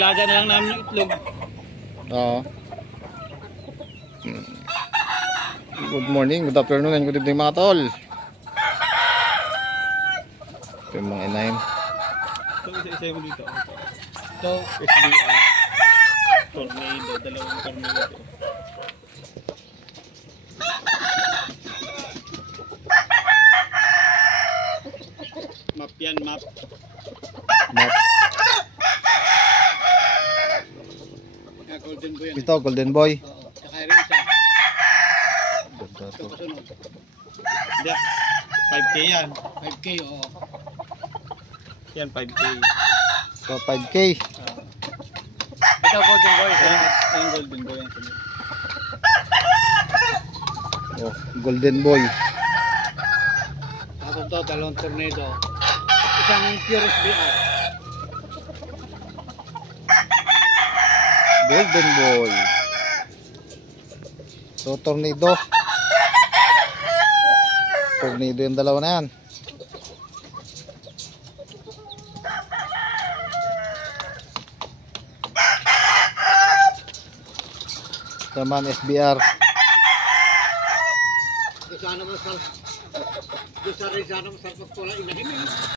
Ilaga na lang namin yung itlog. Oo. Good morning, good afternoon, and good evening mga tol. Ito yung mga inahin. Ito, isa-isa mo dito. Ito, SBR. Tornado, dalawang tornado. Map yan, map. Map. Golden boy yan. Ito, golden boy. Oo, tsaka rin isa. Ganda Ito to. kasunod. Hindi, 5K yan. 5K, oo. Yan, 5K. So 5K. Ito, golden boy. Yan, golden boy yan. Oh, golden boy. Tapos ito, dalawang tornado. Isang pure SBR. Golden boy. So tornado. Tornado yung dalawa na yan. Taman SBR. Sana masal. Sana masal pagpula inahin.